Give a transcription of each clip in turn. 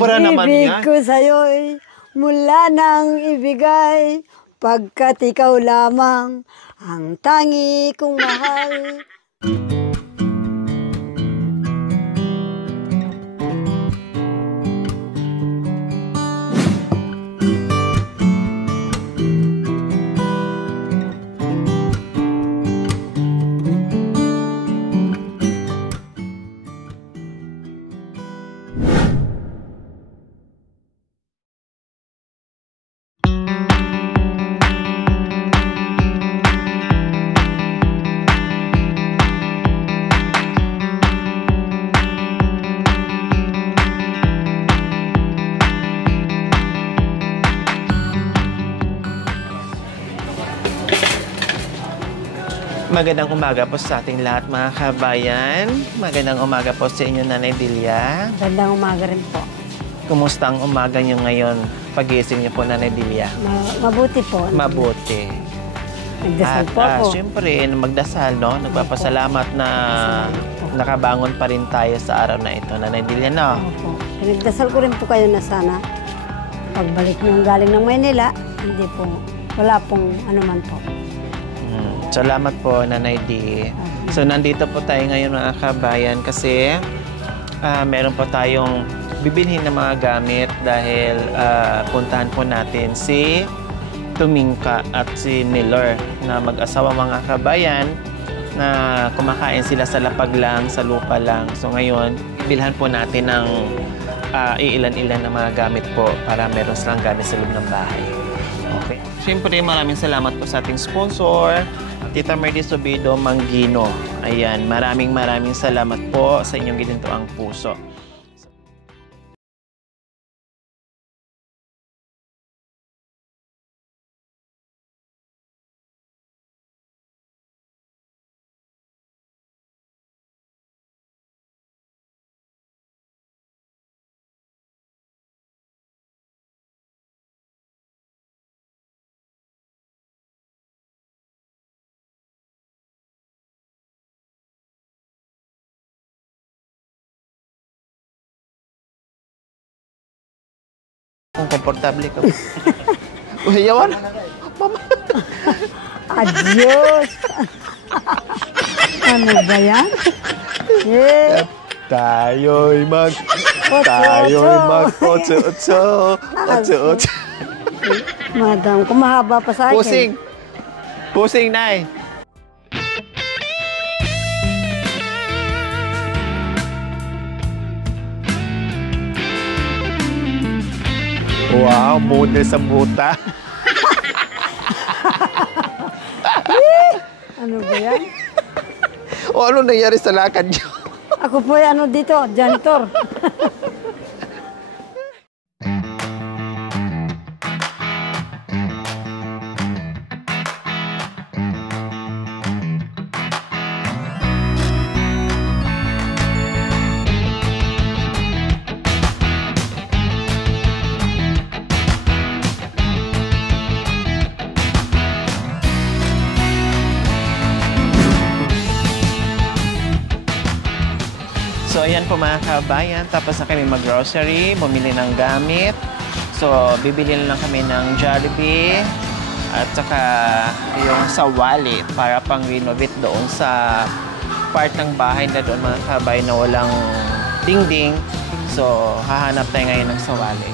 Opera naman Pag-ibig yan. ko sa'yo'y mula nang ibigay, pagkat ikaw lamang ang tangi kong mahal. Magandang umaga po sa ating lahat mga kabayan. Magandang umaga po sa inyo, Nanay Delia. Gandang umaga rin po. Kumusta ang umaga niyo ngayon? Pagising niyo po, Nanay Delia. Mabuti po. Mabuti. Nagdasal po ako. Siyempre, magdasal, no? Nagpapasalamat na nakabangon pa rin tayo sa araw na ito, Nanay Delia, no? Opo. Nagdasal ko rin po kayo na sana pagbalik nyo galing ng Maynila, hindi po, wala pong anuman po. Salamat po, Nanay D. So, nandito po tayo ngayon mga kabayan kasi meron po tayong bibilhin ng mga gamit dahil puntahan po natin si Tumingka at si Miller na mag-asawa mga kabayan na kumakain sila sa lapag lang, sa lupa lang. So, ngayon, bilhan po natin ng iilan-ilan na mga gamit po para meron silang gamit sa loob ng bahay. Okay. Siyempre, maraming salamat po sa ating sponsor, Tita Mercedes Obido Mangino. Ayan, maraming salamat po sa inyong ginintuang puso. Kung komportable ka. Uy, yawan. Mama. Adios! Ano ba yan? Yeah. Tayo'y mag-otso-otso. Madam, kumahaba pa sa akin. Pusing. Pusing, Nay. Wow, model sa buta. Ano ba yan? O ano nangyari sa lakad niyo? Ako po ay ano dito, janitor. So, ayan po mga kabayan. Tapos na kami mag-grocery, bumili ng gamit. So, bibili na lang kami ng Jollibee at saka yung sawali para pang-renovate doon sa part ng bahay na doon mga kabayan na walang dingding. So, hahanap tayo ngayon ng sawali.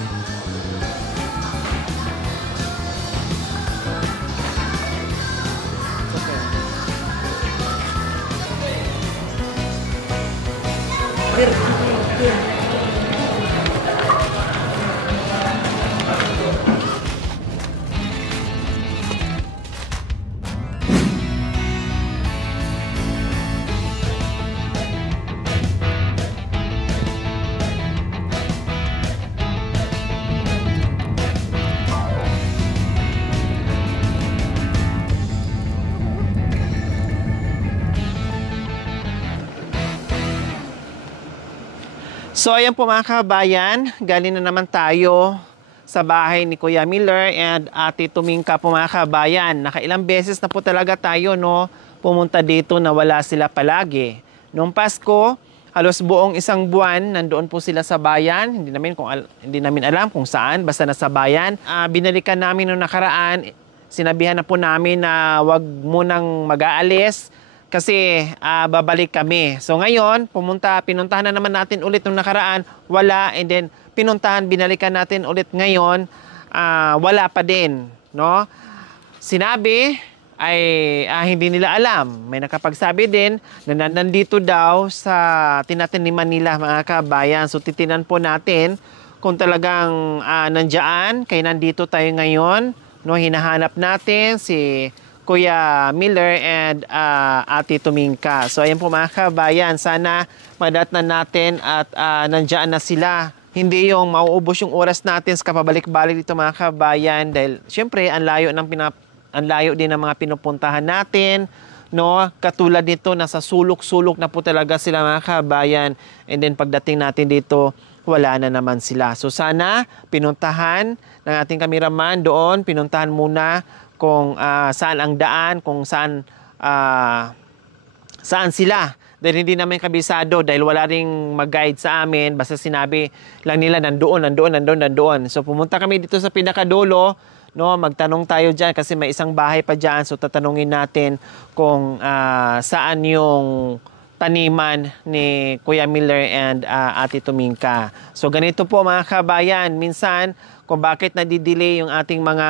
So, ayan po mga kabayan, galing na naman tayo sa bahay ni Kuya Miller and Ate Tumingka po mga kabayan. Nakailang beses na po talaga tayo, no, pumunta dito na wala sila palagi. Noong Pasko, halos buong isang buwan nandoon po sila sa bayan. Hindi namin alam kung saan, basta nasa bayan. Binalikan namin noong nakaraan. Sinabihan na po namin na wag munang mag-aalis kasi babalik kami. So ngayon, pinuntahan na naman natin ulit noong nakaraan, wala, and then binalikan natin ulit ngayon, wala pa din, no? Sinabi ay hindi nila alam. May nakapagsabi din na nandito daw sa tinataniman nila, mga kabayan. So titinan po natin kung talagang nandiyan, kaya nandito tayo ngayon, no? Hinahanap natin si Kuya Miller and Ate Tumingka. So ayan po, mga kabayan, sana madatnan natin at nandiyan na sila. Hindi yung mauubos yung oras natin sa kapabalik-balik dito, mga kabayan, dahil syempre ang layo din ng mga pinupuntahan natin, no? Katulad nito, nasa sulok-sulok na po talaga sila, mga kabayan, and then pagdating natin dito, wala na naman sila. So sana pinuntahan ng ating kameraman doon, pinuntahan muna kung saan ang daan, kung saan sila. Dahil hindi namin kabisado, dahil wala ring mag-guide sa amin. Basta sinabi lang nila nandoon. So pumunta kami dito sa pinakadulo, no? Magtanong tayo dyan kasi may isang bahay pa dyan. So tatanungin natin kung saan yung taniman ni Kuya Miller and Ate Tumingka. So ganito po, mga kabayan, minsan kung bakit nadidelay yung ating mga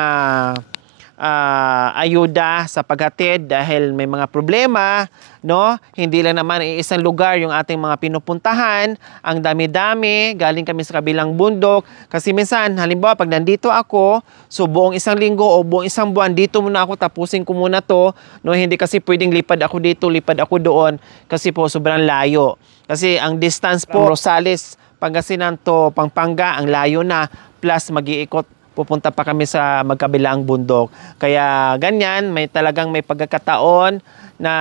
ayuda sa paghatid dahil may mga problema, no? Hindi lang naman isang lugar yung ating mga pinupuntahan, ang dami-dami, galing kami sa kabilang bundok. Kasi minsan, halimbawa, pag nandito ako, so buong isang linggo o buong isang buwan, dito muna ako, tapusin ko muna to, no? Hindi kasi pwedeng lipad ako dito, lipad ako doon, kasi po sobrang layo. Kasi ang distance po, Rosales, Pangasinan to Pampanga, ang layo na, plus mag-iikot pupunta pa kami sa magkabilang bundok. Kaya ganyan, may pagkakataon na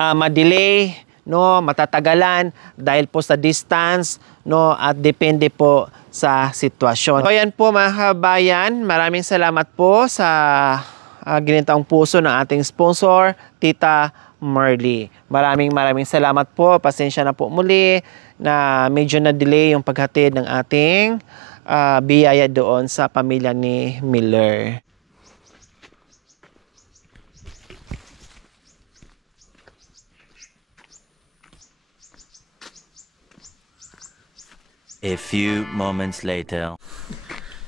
ma-delay, no, matatagalan dahil po sa distance, no, at depende po sa sitwasyon. So ayan po, mga kabayan, maraming salamat po sa ginitaong puso ng ating sponsor, Tita Marley. Maraming salamat po. Pasensya na po muli na medyo na-delay yung paghatid ng ating biyaya doon sa pamilya ni Miller. A few moments later.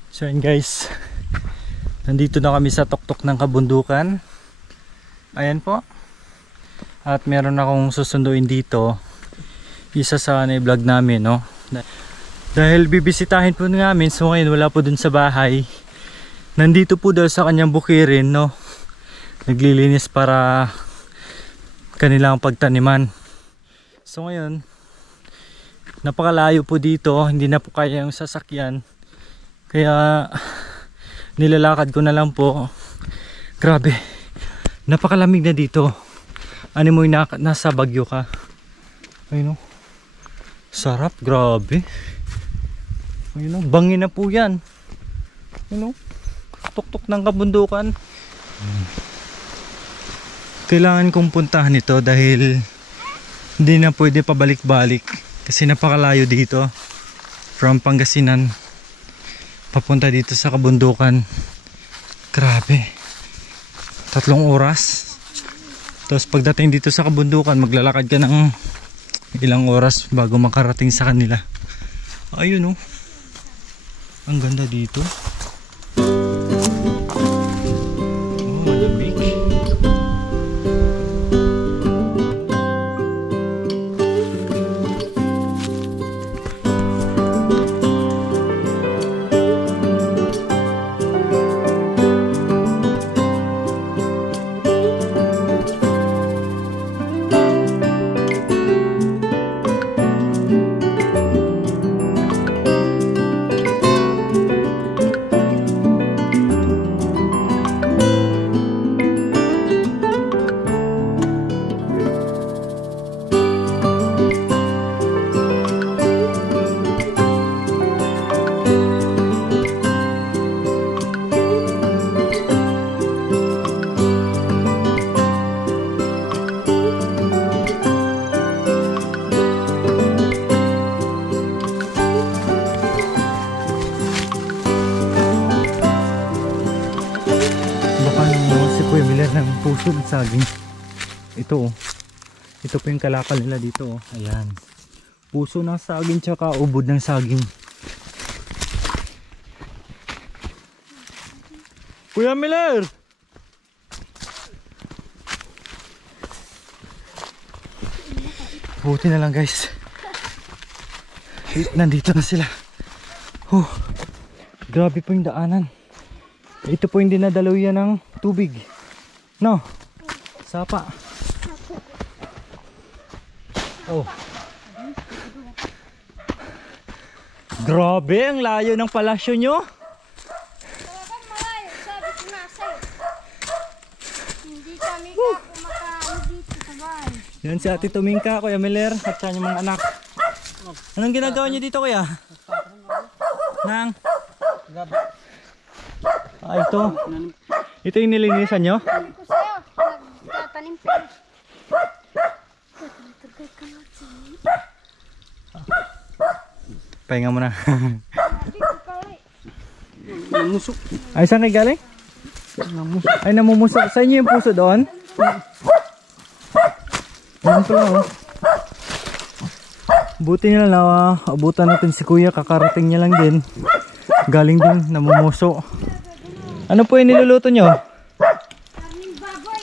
So yun guys, nandito na kami sa tuktok ng kabundukan. Ayan po. At meron akong susunduin dito. Isa sa vlog namin, no? Dahil bibisitahin po namin, so ngayon wala po dun sa bahay. Nandito po daw sa kanyang bukirin, no? Naglilinis para kanilang pagtaniman. So ngayon, napakalayo po dito, hindi na po kaya yung sasakyan. Kaya nilalakad ko na lang po. Grabe, napakalamig na dito. Ano mo yung nasa Bagyo ka? Ayun, no? Sarap, grabe. Ayun, bangin na po yan. Ayun, tuktok ng kabundukan. Kailangan kong puntahan ito dahil hindi na pwede pabalik-balik kasi napakalayo dito from Pangasinan papunta dito sa kabundukan. Grabe, 3 oras. Tapos pagdating dito sa kabundukan, maglalakad ka ng ilang oras bago makarating sa kanila. Ayun, oh, ang ganda dito. Oh, malamig. ng puso ng saging. Ito oh. Ito po yung kalakal nila dito oh. Ayan. Puso ng saging tsaka ubod ng saging. Kuya Miller! Buti na lang guys. Nandito na sila. Grabe po yung daanan. Ito po yung dinadalaw yan ng tubig. No? Sapa. Oh. Grabe, ang layo ng palasyo nyo. Talagang malayo, sabi ko na sa'yo. Hindi kami kumakain dito sa bahay. Yan si Ate Tumingka, Kuya Miller, at siya yung mga anak. Anong ginagawa niyo dito, Kuya? Nang? Ito. Ito yung nilinisan nyo? Sabi ko sa'yo, nagtatanim pa. Pahinga mo na. Dito kali. Namusok. Ay, saan kayo galing? Ay, namumusok. Sa inyo yung puso doon? Yan pala oh. Buti nila na abutan natin si Kuya. Kakarating niya lang din. Galing din, namumuso. Ano po yung niluluto nyo? Karning baboy.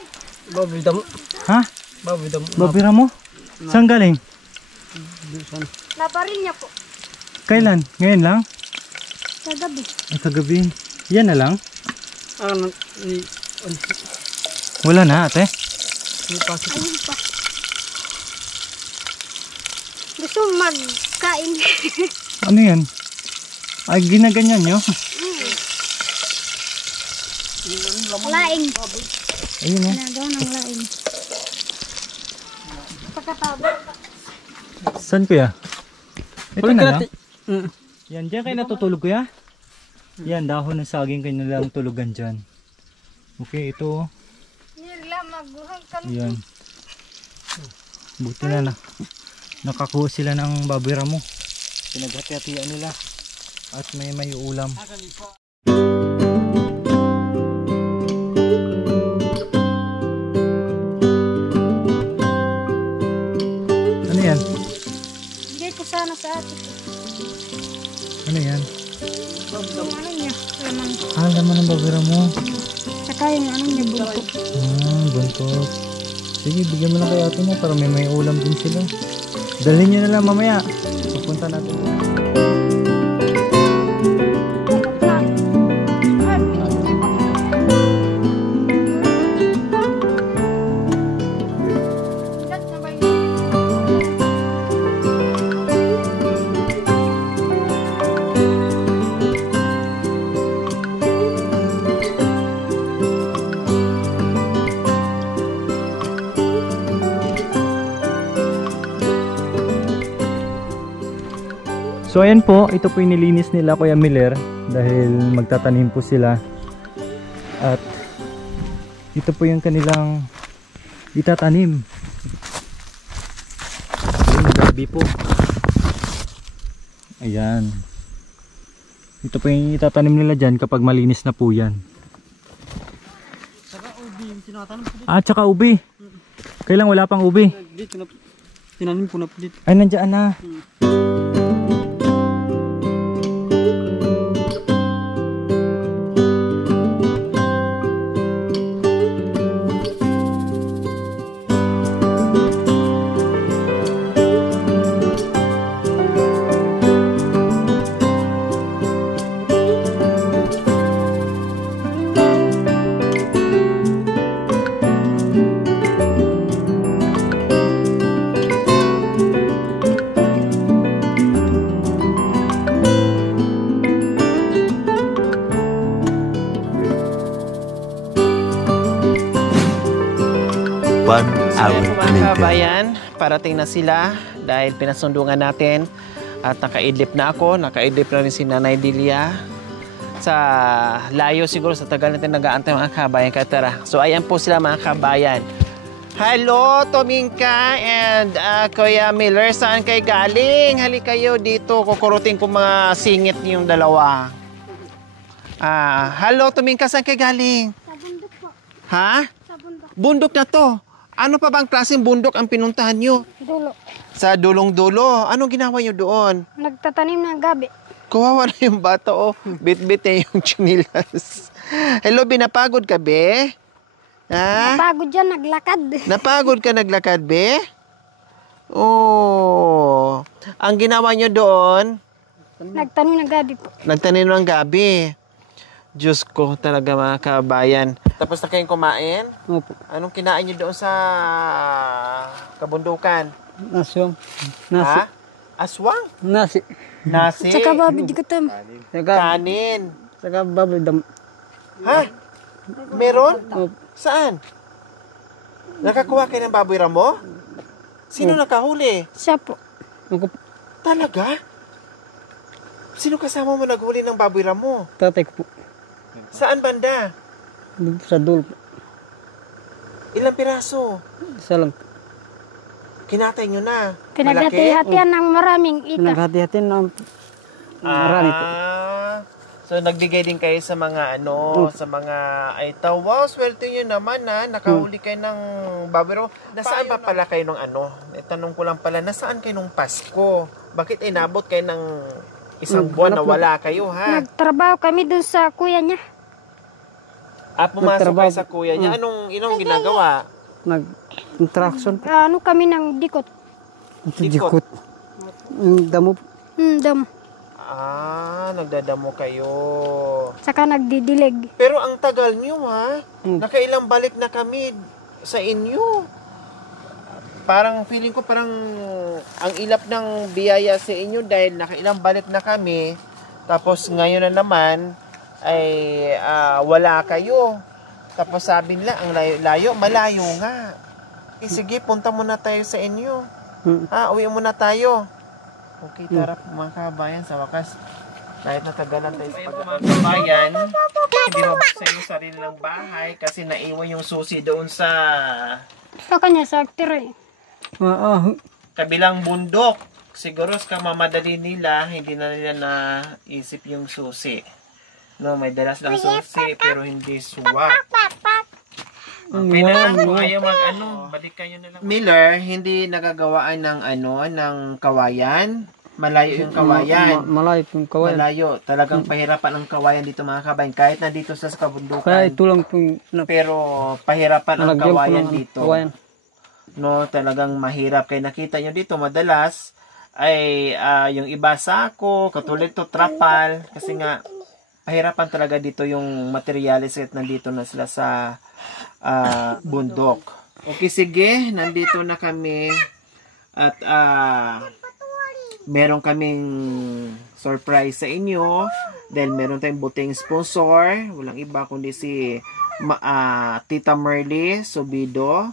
Baboy damo. Ha? Baboy damo. Babira mo? Saan galing? Naparin niya po. Kailan? Ngayon lang? Sa gabi. Ay, kagabi. Yan na lang? Ano? Wala na ate? Ayun pa. Gusto mo magkain. Ano yan? Ay, ginaganyan nyo? Laing. Ayun oh. Ginagawa ng laing. Pagkatapos. Saan Kuya? Ito na lang? Yan, dyan kayo natutulog Kuya? Yan, dahon ng saging kayo nalang tulugan dyan. Okay, ito. Nila maguhang kami. Yan. Buti na nakakuha sila ng babira mo. Pinaghati-hatian nila. At may ulam. Ano yan? Bigay ko sana sa ate ko. Ano yan? Yung ano niya. Laman. Ah, laman ng babira mo. Saka yung ano niya buntot. Ah, buntot. Sige, bigyan mo lang kay ate mo para may ulam din sila. Dalhin nyo na lang mamaya. Pupunta natin. So ayan po, ito po yung nilinis nila Kuya Miller dahil magtatanim po sila. At ito po yung kanilang itatanim. Yung gabi po. Ayan. Ito po yung itatanim nila dyan kapag malinis na po yan. Saka ubi yung tinatanim ko dito. Ah, tsaka ubi. Kailang wala pang ubi. Dito na tinanim ko na po dito. Ay, nandiyan na. One hour Ayan po mga later. kabayan, parating na sila dahil pinasundungan natin at nakaidlip na ako, nakaidlip na rin si Nanay Delia. Sa layo siguro sa tagal natin nag-aantay mga kabayan. Kaya tara, so ayan po sila mga kabayan. Hello, Tumingka and Kuya Miller, saan kayo galing? Hali kayo dito, kukurutin ko mga singit niyong dalawa. Hello, Tumingka, saan kayo galing? Sa bundok po. Ha? Sa bundok. Bundok na to. Ano pa bang klaseng bundok ang pinuntahan nyo? Dulo. Sa dulong-dulo. Anong ginawa nyo doon? Nagtatanim ng gabi. Kawawa na yung bata, oh. Bit-bit na yung chinilas. Hello, binapagod ka, be? Ha? Napagod dyan, naglakad. Napagod ka naglakad, be? Oh. Ang ginawa nyo doon, Nagtanim ng gabi po. nagtanim ng gabi. Diyos ko, talaga mga kabayan. Tapos na kayong kumain? Opo. Anong kinain nyo doon sa kabundukan? Aswang. Ha? Aswang? Nasi. Nasi? Tsaka babi di katam. Kanin? Saka baboy dam. Ha? Meron? Opo. Saan? Nakakuha kayo ng baboy ramo? Sino nakahuli? Siya po. Ako, Talaga? Sino kasama mo naghuli ng baboy ramo? tatay ko po. Saan banda? Dito sa dulo po. Ilang piraso? Isa lang po. Kinatay nyo na? Pinaghati-hatian ng maraming ika. Pinaghati-hati na marami po. So nagbigay din kayo sa mga sa mga aitaw. Wow, swerte nyo naman ha. Nakahuli kayo ng baboy ramo. Nasaan pa pala kayo nung Tanong ko lang pala, nasaan kayo nung Pasko? Bakit inabot kayo ng isang buwan na wala kayo ha? Nagtrabaho kami dun sa kuya niya. Pumasok kayo sa kuya niya. Inong ginagawa? Nag-interaction po. Ano kami ng dikot. Dikot. Yung damo po. Dam. Nagdadamo kayo. Saka nagdidilig. Pero ang tagal niyo ha. Nakailang balik na kami sa inyo. Parang feeling ko parang ang ilap ng biyaya sa inyo dahil nakailang balik na kami. Tapos ngayon na naman ay wala kayo. Tapos sabi nila ang layo, malayo nga. Sige, punta muna tayo sa inyo. Uwi muna tayo. Okay, tara po mga kabayan, sa wakas. Kahit natagalan tayo sa mga kabayan, hindi mabuksan yung sarili ng bahay kasi naiwan yung susi doon sa Sa kanya, sa aktir kabilang bundok. Siguro sa mamadali nila, hindi na nila naisip yung susi. No, may dalas lang susi pero hindi suwak. Okay na lang, kung ayaw balik kayo na lang. Miller, hindi nagagawaan ng ng kawayan. Malayo yung kawayan. Malayo yung kawayan. Malayo. Talagang pahirapan ang kawayan dito mga kabayan. Kahit nandito sa kabundukan. Kaya ito lang po. Pero pahirapan ang Nalagyan po kawayan ng dito. kawayan. No, talagang mahirap. Kaya nakita nyo dito, madalas ay yung iba sako, katulad to trapal. Kasi nga, pahirapan talaga dito yung materialis at nandito na sila sa bundok. Okay, sige. Nandito na kami at meron kaming surprise sa inyo dahil meron tayong buting sponsor. Walang iba kundi si Tita Merly Subido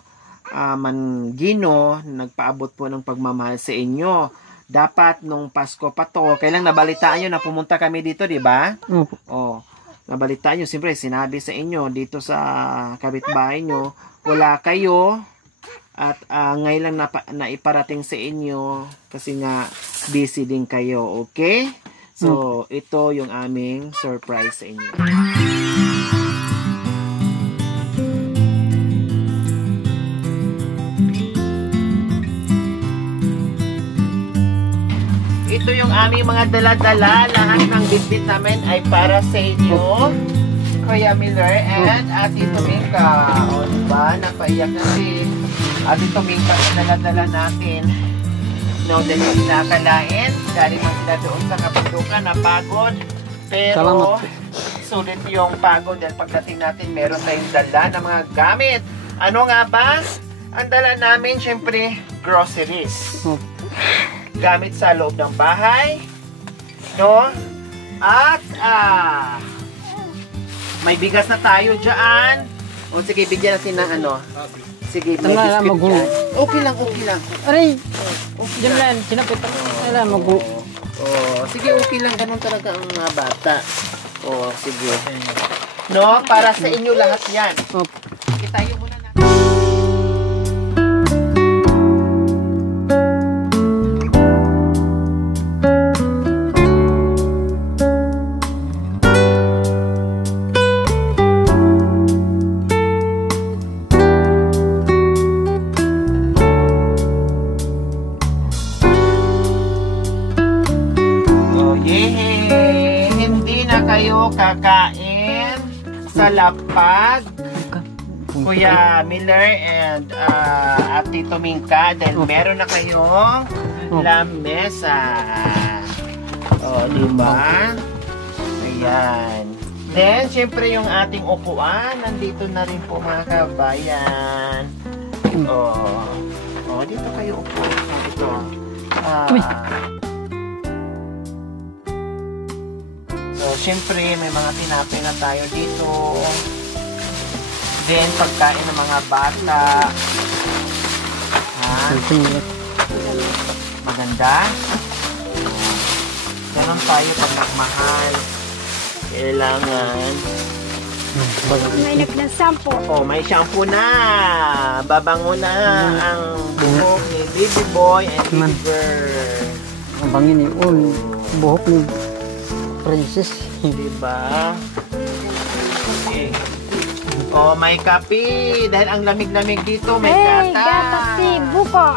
Mangino, nagpaabot po ng pagmamahal sa inyo. Dapat nung Pasko pa to, kailang nabalitaan nyo na pumunta kami dito, di ba? Nabalitaan nyo, siyempre sinabi sa inyo dito sa kapitbahay nyo, wala kayo at ngayon lang naiparating sa inyo kasi nga busy din kayo, okay? So, ito yung aming surprise sa inyo. Ito yung aming mga dala-dala. Lahat ng bitbit namin ay para sa inyo, Kuya Miller and Ate Tumingka. O diba? Napaiyak na si Ate Tumingka sa dala-dala natin. No, dahil kinakalain. Galing man sila doon sa kabundukan na pagod. Pero sulit yung pagod dahil pagdating natin meron tayong dala ng mga gamit. Ano nga ba? Ang dala namin, syempre, groceries. Gamit sa loob ng bahay, no? At may bigas na tayo dyan. O sige, bigyan natin ng Sige, may biscuit dyan. Okay lang. Aray! Diyan lang, sinapit ako. Alam, magulo. Sige, okay lang. Ganun talaga ang mga bata. Sige. No, para sa inyo lahat yan. Sige, tayo muna natin. Yehey! Hindi na kayo kakain sa lapag, Kuya Miller and Ate Tumingka, dahil meron na kayong lamesa. O, diba? Ayan. Then, syempre yung ating upuan, nandito na rin po mga kabayan. O, dito kayo upo. Ito. So, syempre, may mga tinapay na tayo dito. Then, pagkain ng mga bata. Maganda. Ganon tayo pag nagmahal. Kailangan. May nagnasampo. Oh, may shampoo na. Babango na ang buhok ni baby boy and baby girl. Ang bangin ni buhok ni princess. Diba? Okay. Oh, may kape. Dahil ang lamig-lamig dito, may Hey, gatas. gatas si Buko.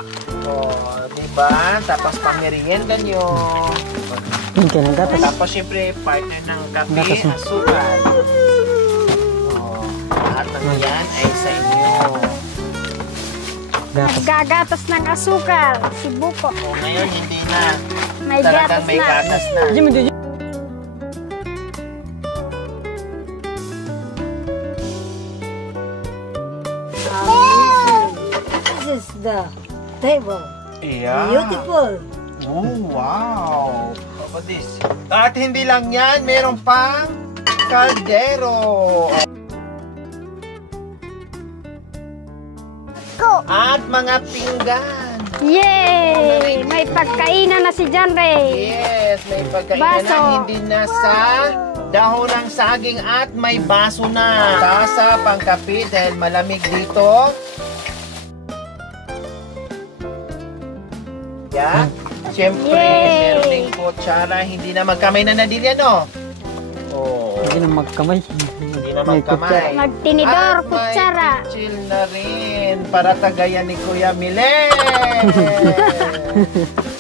Oh, diba? Tapos pamerienda nyo. Tapos syempre, partner ng kape, asukal. Oh, lahat ng yan ay sa inyo. Nagagatas ng asukal si Buko. Oh, ngayon hindi na. May Talagang gatas may na. gatas na. This is the table. Yeah. Beautiful. Oh, wow. What this? At hindi lang yan, meron pang kaldero. At mga pinggan. Yay! May pagkainan na si John Ray. Yes, may pagkainan na, Baso. hindi na sa dahon ng saging at may baso na. Tasa, pangkape dahil malamig dito. Yan. Siyempre, Yay! meron ding kutsara. Hindi na magkamay na nadilya, no? Oh, Hindi na magkamay. hindi na magkamay. Magtinidor, At kutsara. may chill na rin para tagayan ni Kuya Milen.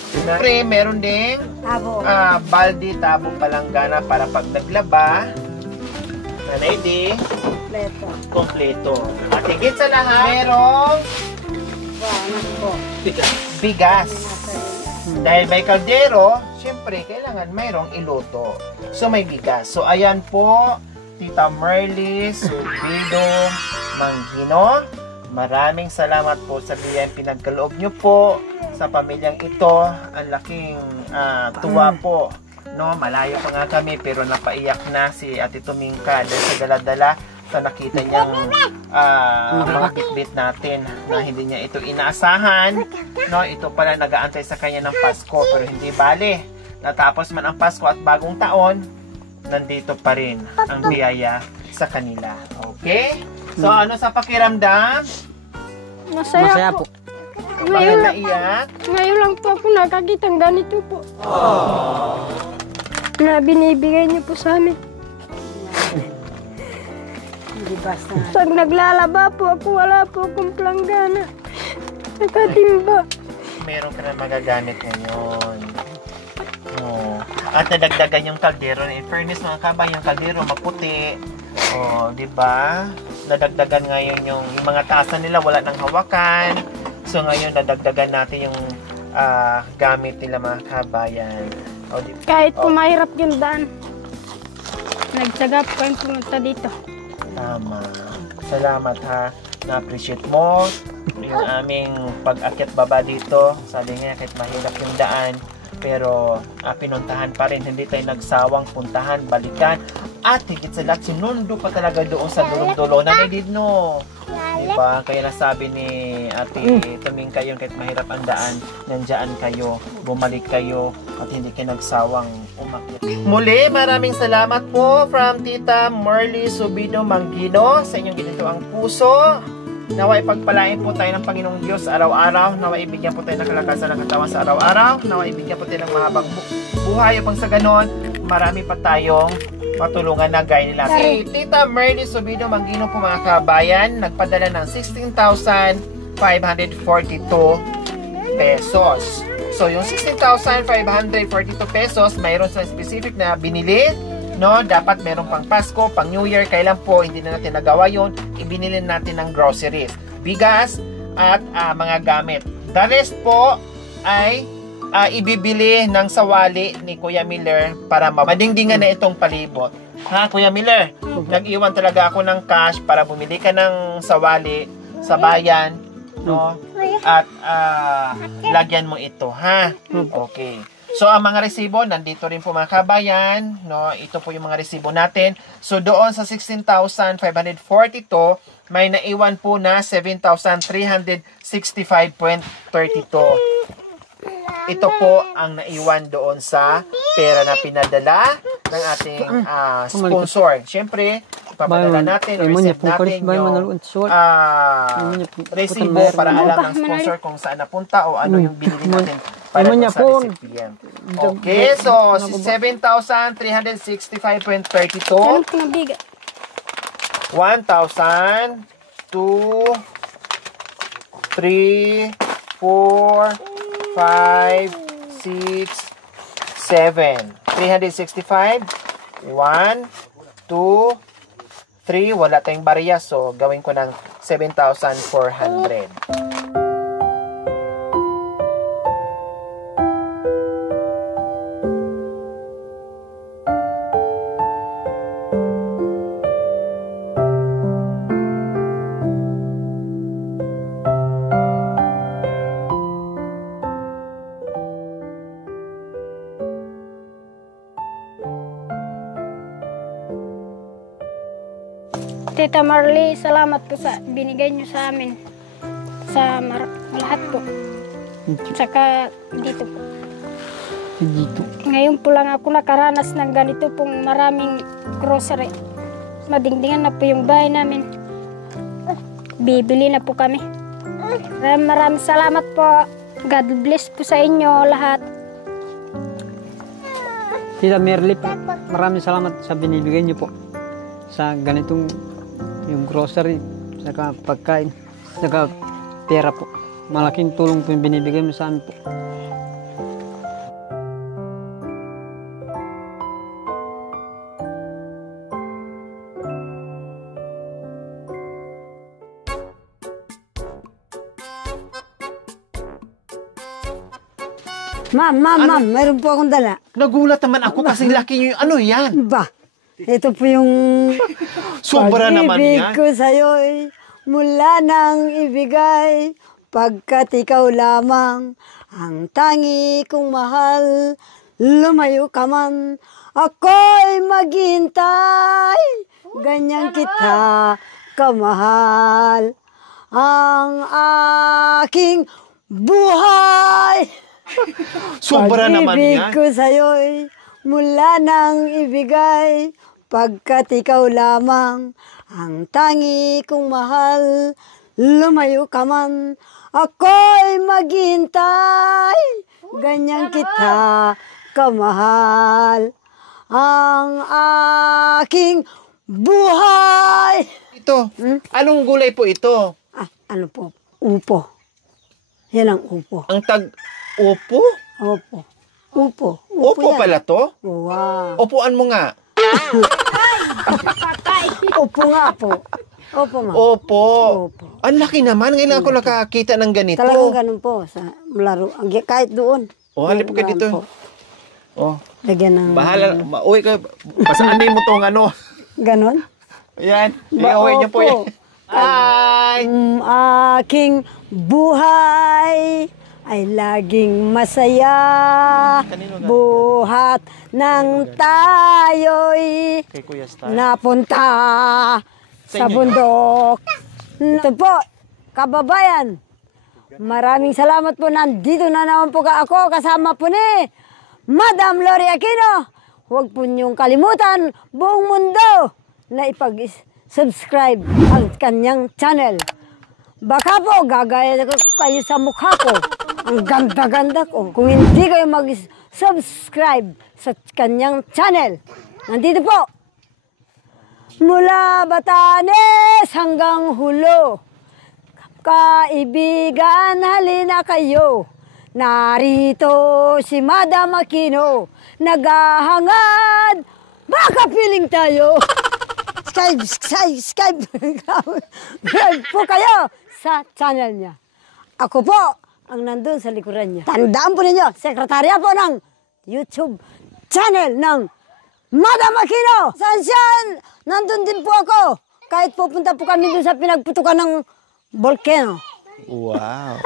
Siyempre, meron ding Tabo. baldi, tabo, palanggana para pag naglaba. Nanay di, Kompleto. kompleto. At higit sa lahat, merong bigas. Dahil may kaldero, syempre, kailangan mayroong iluto. So, may bigas. So, ayan po, Tita Merly Subido Manggino. Maraming salamat po sa biyayang pinagkaloob nyo po sa pamilyang ito. Ang laking tuwa po. No, malayo pa nga kami pero napaiyak na si Ate Tumingka dahil sa dala-dala sa nakita niyang mga bitbit natin na hindi niya ito inaasahan. No, ito pala nag-aantay sa kanya ng Pasko pero hindi bale. Natapos man ang Pasko at bagong taon, nandito pa rin ang biyaya sa kanila. Okay? So, ano sa pakiramdam? Masaya po. Bakit naiyak? Ngayon lang po ako nakakitang ganito po. Na binibigay niyo po sa amin. Hindi basta. Pag naglalaba po ako, wala po akong planggana. Nakatimba. Meron ka na magagamit ngayon. Oh. At nadagdagan yung kaldero. In fairness mga kabay, yung kaldero maputi. Oh, di ba? Nadagdagan ngayon yung mga tasa nila wala nang hawakan. So ngayon nadagdagan natin yung gamit nila mga kabayan. Oh, Kahit po mahirap yung daan. Nagtsaga po kayong pumunta dito. Tama. Salamat ha. Na-appreciate mo yung aming pag-akyat baba dito. Sabi nga kahit mahirap yung daan. Pero pinuntahan pa rin. Hindi tayo nagsawang puntahan, balikan. At higit sa lahat, sinundo pa talaga doon sa dulo-dulo. Nanay Didno. Diba? Kaya nasabi ni Ate Tumingka yun kahit mahirap ang daan, nandyan kayo, bumalik kayo, at hindi kayo nagsawang umakyat. Muli, maraming salamat po from Tita Merly Subido Manggino sa inyong ginituang puso. Naway pagpalain po tayo ng Panginoong Diyos araw-araw. Naway ibigyan po tayo ng kalakasan ng katawan sa araw-araw. Naway ibigyan po tayo ng mahabang buhay upang sa ganon, marami pa tayong matulungan na gaya nila. Si Tita Merly Subido Manggino po mga kabayan, nagpadala ng 16,542 pesos. So, yung 16,542 pesos, mayroon sa specific na binili, no? Dapat meron pang Pasko, pang New Year, kailan po, hindi na natin nagawa yun, ibinili natin ng groceries, bigas, at mga gamit. The rest po ay ibibili ng sawali ni Kuya Miller para madingdingan na itong palibot. Ha, Kuya Miller? Nag-iwan talaga ako ng cash para bumili ka ng sawali sa bayan, no? At lagyan mo ito, ha? Okay. So, ang mga resibo, nandito rin po mga kabayan, no? Ito po yung mga resibo natin. So, doon sa 16,542, may naiwan po na 7,365.32. Ito po ang naiwan doon sa pera na pinadala ng ating sponsor. Siyempre, papadala natin, receive natin yung resibo para alam ng sponsor kung saan napunta o ano yung binili natin para sa recipient. Okay, so 7,365.32. 1,000, 2, 3, 4, 5, 6, 7. 365. 1, 2, 3. Wala tayong barya. So, gawin ko ng 7,400. Tita Marley, salamat po sa binigay niyo sa amin. Sa lahat po. Saka dito po. Ngayon po lang ako nakaranas ng ganito pong maraming grocery. Madingdingan na po yung bahay namin. Bibili na po kami. Maraming salamat po. God bless po sa inyo lahat. Tita Merly po, maraming salamat sa binibigay niyo po sa ganitong yung grocery, saka pagkain, saka pera po. Malaking tulong po yung binibigay mo sa amin po. Ma'am, meron po akong dala. Nagulat naman ako kasi laki yung ano yan. Ba, ito po yung Sobra naman yan. pag-ibig ko sa'yo'y mula nang ibigay, pagkat ikaw lamang ang tangi kong mahal. Lumayo ka man, ako'y maghintay, ganyan kita kamahal. Ang aking buhay. Sobra naman Pag-ibig yan. ko sa'yo'y mula nang ibigay, pagkat ikaw lamang ang tangi kong mahal. Lumayo ka man, ako'y maghintay, ganyan kita kamahal. Ang aking buhay. Ito, anong gulay po ito? Ano po? Upo. Yan ang upo. Ang upo? Opo. Upo. Upo yan. pala to? Wow. Upuan mo nga. Upo nga po. Opo, ma'am. Opo. Opo. Ang laki naman. Ngayon ako nakakita ng ganito. Talagang ganun po sa laro. Kahit doon. Oh, halip ka dito. Po. Oh, Lagyan ng... bahala. Uy, pasaanin mo tong ano. Ganon? Ayan. Ba, Iuwi niyo po opo. yan. Hi! Aking buhay ay laging masaya. Buhat ng tayo'y Kay Kuya Star. napunta sa bundok. Ito po, kababayan. Maraming salamat po. Nandito na naman po ako kasama po ni Madam Lori Aquino. Huwag po niyong kalimutan buong mundo na ipag-subscribe ang kanyang channel. Baka po gagaya kayo sa mukha ko. Ang ganda-ganda ko. Kung hindi kayo mag-subscribe sa kanyang channel. Nandito po. Mula Batanes hanggang Hulo. Kaibigan, halina kayo. Narito si Madam Aquino, naghahangad, baka feeling tayo. Skype po kayo sa channel niya. Ako po ang nandun sa likuran niya. Tandaan po ninyo, sekretarya po ng YouTube channel ng Madam Aquino. Saan? Nandun din po ako. Kahit pupunta po kami dun sa pinagputukan ng volcano. Wow.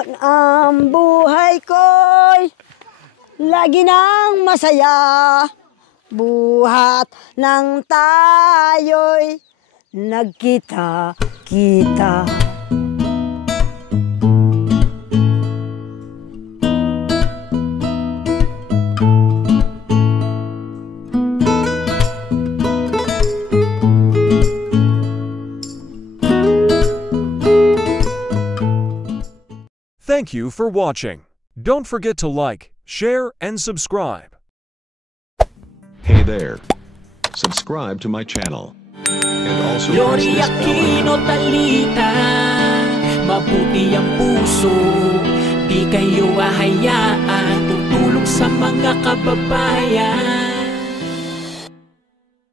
Ang buhay ko'y lagi nang masaya. Buhat ng tayo'y nagkita-kita. Thank you for watching. Don't forget to like, share, and subscribe. Hey there. Subscribe to my channel. And also press Lori this bell Aquino icon. Talita, mabuti ang puso, di kayo hahayaan, tutulong sa mga kababayan.